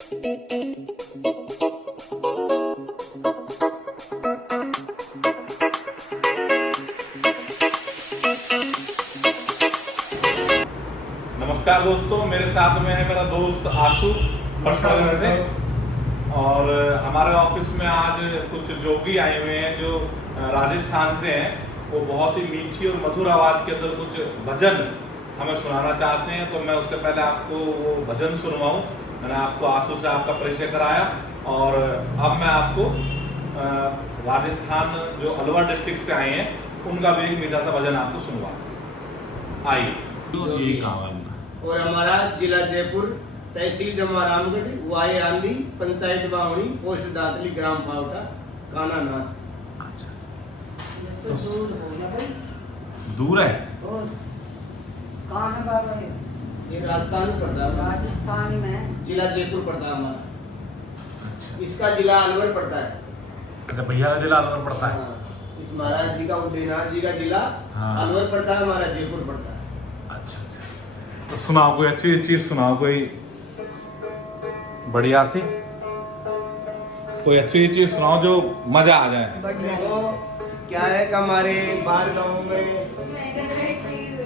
नमस्कार दोस्तों, मेरे साथ में है मेरा दोस्त आशु पटना से। और हमारे ऑफिस में आज कुछ जोगी आए हुए हैं जो राजस्थान से हैं। वो बहुत ही मीठी और मधुर आवाज के अंदर कुछ भजन हमें सुनाना चाहते हैं। तो मैं उससे पहले आपको वो भजन सुनवाऊं। मैंने आपको आशु से आपका परिचय कराया और अब मैं आपको राजस्थान जो अलवर डिस्ट्रिक्ट से आए हैं उनका भी एक मीठा सा भजन आपको सुनवा। आइए। और हमारा जिला जयपुर, तहसील जमा रामगढ़, वाई आंधी, पंचायत बावणी, पोस्ट दातली, ग्राम पावटा, काना नाथ। तो दूर है। कहाँ है बाबा ये? ये राजस्थान में पड़ता है, राजस्थान में। जिला जयपुर पड़ता है हमारा। अच्छा, इसका जिला अलवर पड़ता है। भैया का जिला अलवर पड़ता है। हाँ, इस महाराज जी का, उदयनाथ जी का जिला हाँ। अलवर पड़ता है, हमारा जयपुर पड़ता है। अच्छा अच्छा, तो सुनाओ कोई अच्छी चीज सुनाओ, कोई बढ़िया सी कोई अच्छी चीज सुनाओ जो मजा आ जाए। देखो क्या है कि हमारे बाहर गाँव में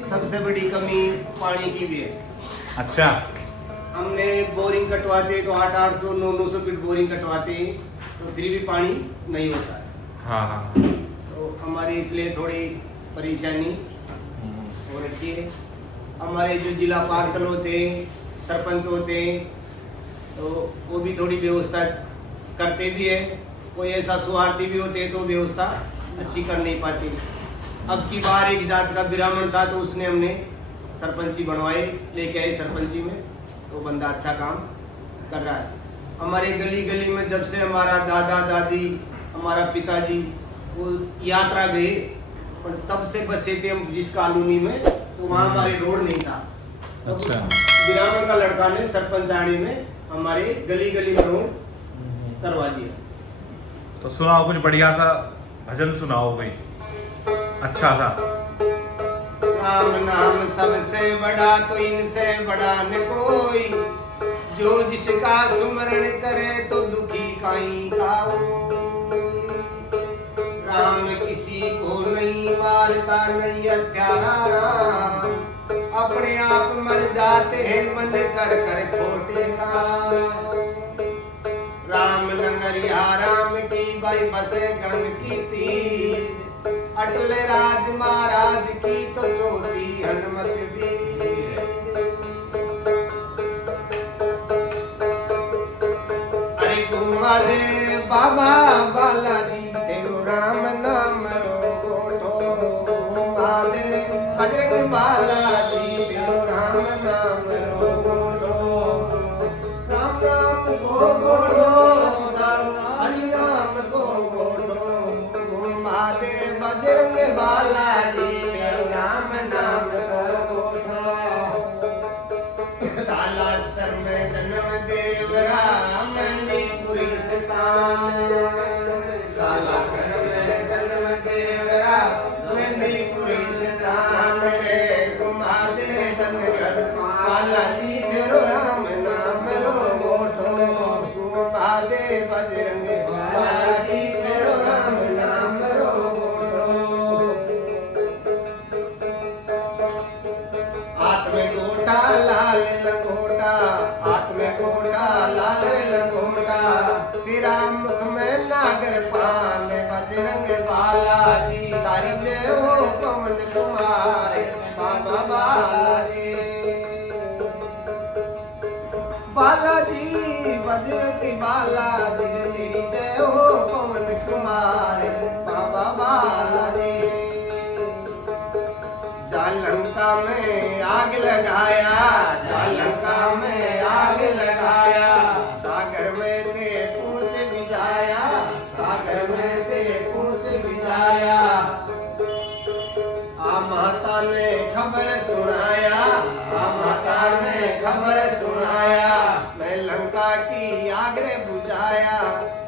सबसे बड़ी कमी पानी की भी है। अच्छा, हमने बोरिंग कटवाते तो 800 900 फीट बोरिंग कटवाते तो फिर भी पानी नहीं होता है। हाँ हाँ तो हमारी इसलिए थोड़ी परेशानी हो रखी है। हमारे जो जिला पार्षद होते हैं, सरपंच होते हैं, तो वो भी थोड़ी व्यवस्था करते भी है। कोई ऐसा स्वार्थी भी होते हैं तो व्यवस्था अच्छी कर नहीं पाते। अब की बार एक जात का ब्राह्मण था तो उसने हमने सरपंची बनवाए, लेके आए सरपंची में, तो बंदा अच्छा काम कर रहा है। हमारे गली गली में जब से हमारा दादा दादी, हमारा पिताजी वो यात्रा गए, और तब से बसे थे हम जिस कॉलोनी में, तो वहाँ हमारे रोड नहीं था। तब अच्छा। ब्राह्मण का लड़का ने सरपंच आने में हमारे गली गली में रोड करवा दिया। तो सुनाओ कुछ बढ़िया सा भजन सुनाओ कोई अच्छा सा। राम नाम सबसे बड़ा तो इनसे बड़ा न कोई, जो जिसका सुमरण करे तो दुखी काई का होई। राम किसी को नहीं मारता नहीं हत्यारा राम, अपने आप मर जाते हैं मन कर कर खोटे का। राम नगरिया राम की बाई बसे गंग की तीर, अटल राज महाराज की तो चौथी हनुमत वीर। अरे घुमा दे बाबा बालाजी तेरो राम नाम रो गोठो। घुमा दे बजरंग बालाजी तेरो राम नाम रो गोठो। राम नाम को गोठो, हरि नाम को गोठो। घुमा दे बजरंग बालाजी तेरो राम नाम को गोठो। साला सर में जन्म देव राम पुरी स्थान। साला सर में जन्म देव राम पुरी स्थान रे। घुमा दे धनगर बालाजी तेरो राम नाम रो गोठो। घुमा दे बजरंग बालाजी तेरो राम नाम रो गोठो। हाथ में गोटा लाल लंगोटा, हाथ में गोटा लाल लंगोटा, तेरा मुख में नागर पान बजरंग बालाजी। तारी जय हो पवन कुमार बाबा बालाजी। बालाजी बजरंग बालाजी तेरी जय हो पवन कुमार बाबा बालाजी। जालंका में आग लगाया, जालंका में आग लगाया, सागर में ते पूछ भिजाया, सागर में ते पूछ भिजाया। आ माता ने खबर सुनाया, आ माता ने खबर सुनाया, मैं लंका की आग रे बुझाया।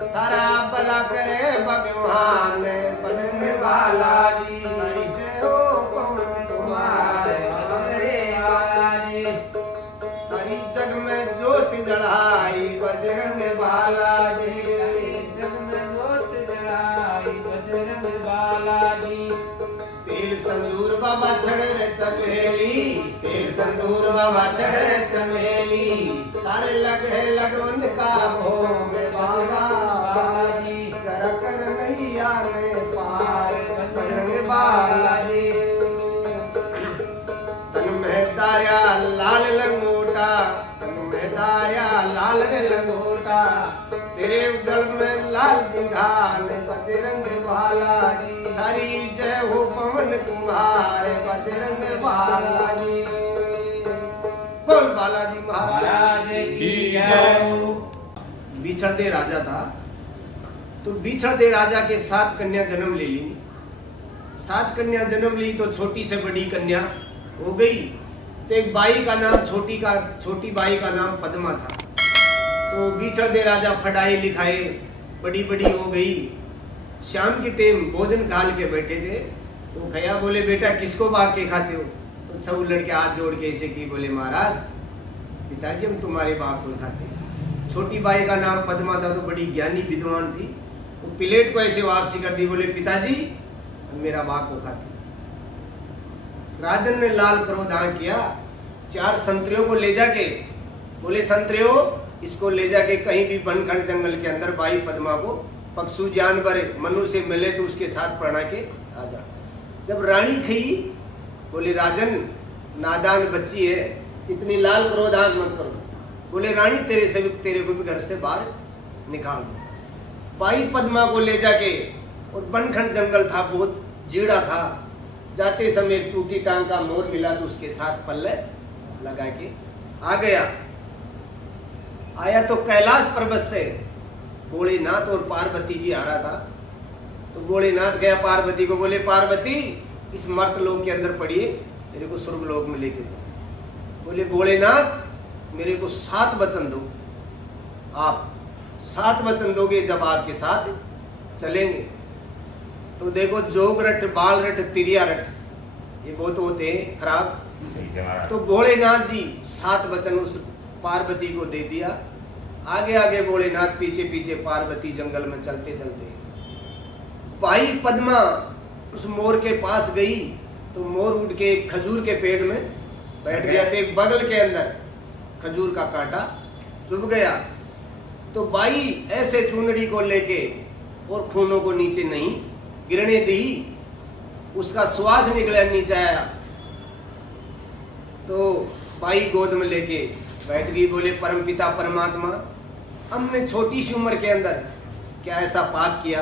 तारा भला करे भगवान बजरंग बालाजी। हरि जय हो पवन तुम्हारे हरि जग में ज्योति जलाई बज बालाजी। जग में जोत जलाई बजरंग बालाजी। तेल संदूर बाबा चढ़े रे चमेली, तेल संदूर बाबा चढ़े रे चमेली, तारे लगे लगन का भोग बाबा बालाजी, कर कर नैया में पार बजरंग बालाजी। तन में तारा लाल लंगोटा, तन में तारा लाल लंगोटा, तेरे गल में लाल दिघान बजरंग बालाजी, हरी जय हो पवन कुमार बजरंग बालाजी। बोल बालाजी महाराज की जय। बिछड़दे राजा था, तो बिछड़दे राजा के 7 कन्या जन्म ले ली। 7 कन्या जन्म ली तो छोटी से बड़ी कन्या हो गई। तो एक बाई का नाम छोटी बाई का नाम पद्मा था। तो बिछड़दे राजा पढ़ाई लिखाए बड़ी बड़ी हो गई। शाम के टाइम भोजन काल के बैठे थे, तो खया बोले बेटा किसको भाग के खाते हो? तो सब लड़के हाथ जोड़ के ऐसे की बोले महाराज पिताजी हम तुम्हारे बाग को खाते हैं। छोटी बाई का नाम पद्मा था, तो बड़ी ज्ञानी विद्वान थी। वो प्लेट को ऐसे वापसी कर दी, बोले पिताजी हम मेरा बाग को खाते। राजन ने लाल क्रोधान किया, 4 संतरियों को ले जाके बोले संतरियों इसको ले जाके कहीं भी बनखंड जंगल के अंदर बाई पद्मा को पक्षु जानवर मनु से मिले तो उसके साथ पढ़ा के आ जा। जब रानी खई बोले राजन नादान बच्ची है, इतनी लाल क्रोधान मत करो। बोले रानी तेरे को भी घर से बाहर निकाल दो। बाई पद्मा को ले जाके, और बनखंड जंगल था, बहुत जीड़ा था। जाते समय टूटी टांग का मोर मिला तो उसके साथ पल्ले लगा के आ गया। आया तो कैलाश पर्वत से भोलेनाथ और पार्वती जी आ रहा था। तो भोलेनाथ गया पार्वती को, बोले पार्वती इस मर्त लोक के अंदर पड़िए, मेरे को स्वर्ग लोक में लेके जाओ। बोले भोलेनाथ मेरे को 7 वचन दो, आप 7 वचन दोगे जब आपके साथ चलेंगे। तो देखो जोग रट, बाल रट, तिरिया रट, ये बहुत होते हैं खराब। तो भोलेनाथ जी 7 वचन उस पार्वती को दे दिया। आगे आगे भोलेनाथ पीछे पीछे पार्वती जंगल में चलते चलते भाई पद्मा उस मोर के पास गई। तो मोर उड़ के एक खजूर के पेड़ में बैठ गया। तो एक बगल के अंदर खजूर का कांटा चुभ गया। तो बाई ऐसे चुंदड़ी को लेके और खूनों को नीचे नहीं गिरने दी, उसका श्वास निकला नीचे आया। तो बाई गोद में लेके बैठ गई। बोले परमपिता परमात्मा हमने छोटी सी उम्र के अंदर क्या ऐसा पाप किया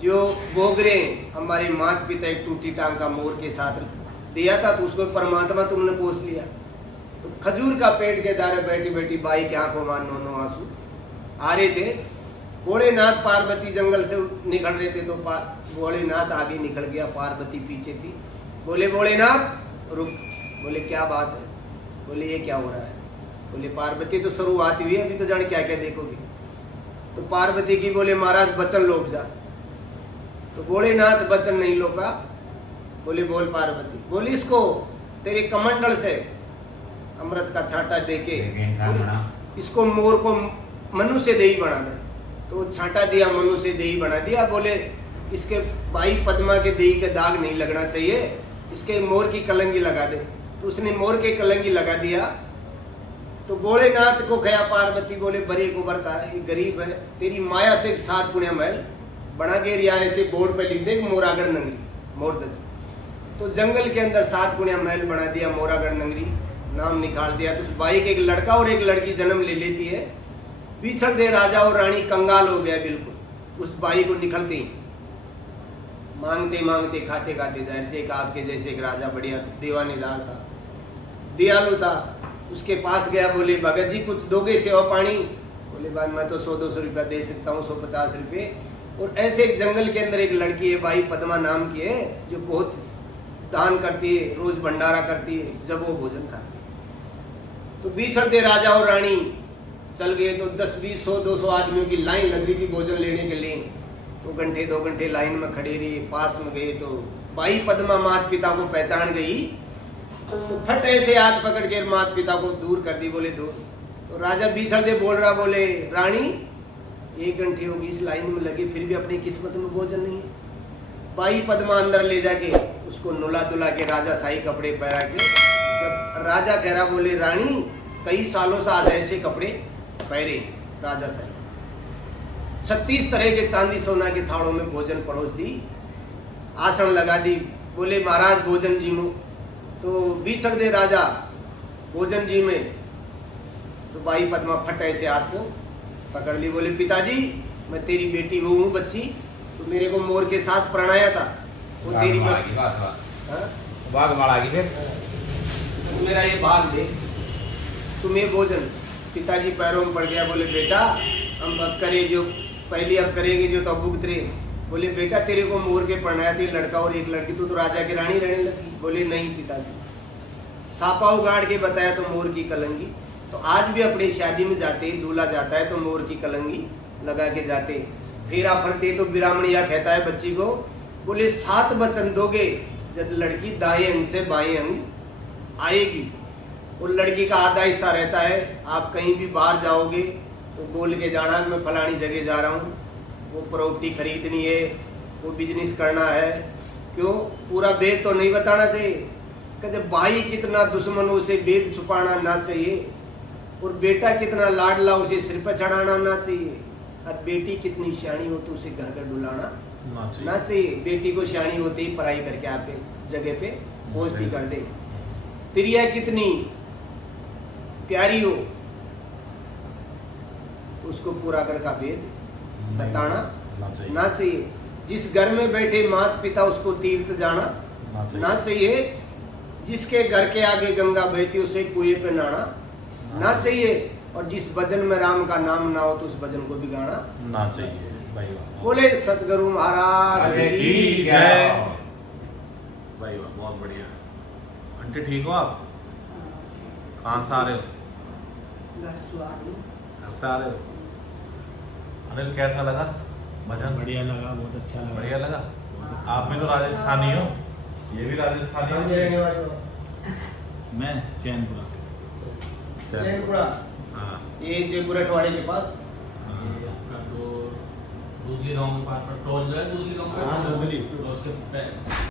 जो बोगरे हमारे माता पिता एक टूटी टांग का मोर के साथ दिया था, तो उसको परमात्मा तुमने पोस लिया। तो खजूर का पेड़ के दारे बैठी बैठी बाई की आंखों में 9 आंसू आ रहे थे। भोलेनाथ पार्वती जंगल से निकल रहे थे, तो भोलेनाथ आगे निकल गया, पार्वती पीछे थी। बोले भोलेनाथ रुक। बोले क्या बात है? बोले ये क्या हो रहा है? बोले पार्वती तो शुरुआत हुई है, अभी तो जाने क्या क्या देखोगे। तो पार्वती की बोले महाराज वचन लोप जा। तो भोलेनाथ वचन नहीं लोपा। बोले बोल पार्वती। बोली इसको तेरे कमंडल से अमृत का छांटा देके इसको मोर को मनुष्य देही बना दे। तो छांटा दिया, मनुष्य देही बना दिया। बोले इसके बाई पद्मा के देही के दाग नहीं लगना चाहिए, इसके मोर की कलंगी लगा दे। तो उसने मोर के कलंगी लगा दिया। तो भोलेनाथ को गया पार्वती बोले बड़े को बरता है, ये गरीब है, तेरी माया से 7 गुणिया महल बना के रिया ऐसे बोर्ड पे लिख दे मोरागढ़ नगरी मोरदज। तो जंगल के अंदर 7 गुणिया महल बना दिया, मोरागढ़ नगरी नाम निकाल दिया। तो उस बाई के एक लड़का और एक लड़की जन्म ले लेती है। बिछड़ दे राजा और रानी कंगाल हो गया बिल्कुल उस बाई को निकलते ही। मांगते मांगते खाते खाते जाए। आपके जैसे एक राजा बढ़िया दीवानेदार था, दयालु था, उसके पास गया। बोले भगत जी कुछ दोगे सेवा पानी? बोले भाई मैं तो 100-200 रुपया दे सकता हूँ, 150 रुपये। और ऐसे एक जंगल के अंदर एक लड़की है बाई पद्मा नाम की है, जो बहुत दान करती है, रोज भंडारा करती है, जब वो भोजन खाती है। तो बिछड़ दे राजा और रानी चल गए। तो 10, 20, 100, 200 आदमियों की लाइन लग रही थी भोजन लेने के लिए। तो घंटे 2 घंटे लाइन में खड़े रही। पास में गए तो बाई पद्मा माता पिता को पहचान गई। तो फट ऐसे हाथ पकड़ के माता पिता को दूर कर दी। बोले दूर। तो राजा बीसड़ दे बोल रहा, बोले रानी 1 घंटे होगी इस लाइन में लगे, फिर भी अपनी किस्मत में भोजन नहीं है। बाई पद्मा अंदर ले जाके उसको नुला दुला के राजा शाही कपड़े पहरा के, जब राजा कह रहा, बोले रानी कई सालों से आज ऐसे कपड़े पहरे राजा शाही, 36 तरह के चांदी सोना के थाड़ों में भोजन परोस दी, आसन लगा दी। बोले महाराज भोजन जी में, तो बीचड़ दे राजा भोजन जी में, तो बाई पद्मा फट ऐसे हाथ को पकड़ ली, बोले पिताजी मैं तेरी बेटी वो हूँ बच्ची, तो मेरे को मोर के साथ प्रणाया था, वो तेरी बाग मारा की फिर तो मेरा ये भाग दे, तुम्हें भोजन। पिताजी पैरों में पड़ गया, बोले बेटा हम अब करें जो पहले, अब करेंगे जो तो अब भुगतरे। बोले बेटा तेरे को मोर के प्रणाया थी लड़का और एक लड़की, तो राजा की रानी रहने लगी। बोले नहीं पिताजी, सापा उगाड़ के बताया तो मोर की कलंगी। तो आज भी अपनी शादी में जाते, दूल्हा जाता है तो मोर की कलंगी लगा के जाते। फेरा भरते तो ब्राह्मणिया कहता है बच्ची को, बोले 7 वचन दोगे जब लड़की दाएं अंग से बाएं अंग आएगी। और लड़की का आधा हिस्सा रहता है, आप कहीं भी बाहर जाओगे तो बोल के जाना मैं फलानी जगह जा रहा हूँ, वो प्रॉपर्टी खरीदनी है, वो बिजनेस करना है। क्यों? पूरा वेद तो नहीं बताना चाहिए कि जब भाई कितना दुश्मन हो उसे वेद छुपाना ना चाहिए, और बेटा कितना लाडला उसे सिर पर चढ़ाना ना चाहिए, और बेटी कितनी सियाणी हो तो उसे घर घर डुलाना ना चाहिए। बेटी को सियाणी होते ही पढ़ाई करके आपके जगह पे पहुंचती कर दे। तिरिया कितनी प्यारी हो तो उसको पूरा घर का वेद बताना ना चाहिए। जिस घर में बैठे माता पिता उसको तीर्थ जाना ना चाहिए। जिसके घर के आगे गंगा बहती उसे कुएं पे नहाना ना चाहिए। और जिस भजन में राम का नाम ना हो तो उस भजन को भी गाना ना चाहिए। भाई वाह, बोले सतगुरु महाराज की जय। भाई वाह, बहुत बढ़िया। आंटी ठीक हो आप? कहाँ से आ रहे हो? घर से आ रहे हो? अनिल कैसा लगा भजन? बढ़िया लगा, बहुत अच्छा लगा। बढ़िया लगा। आप भी तो राजस्थानी हो, ये भी राजस्थानी कहाँ हो। के रहने वाले हो? मैं चैनपुरा। चैनपुरा। हाँ। ये जयपुर अठवाड़े के पास। ये आपका तो दूसरी गांव के पास टोल जो है, दूसरी गांव हाँ, दूसरी। उसके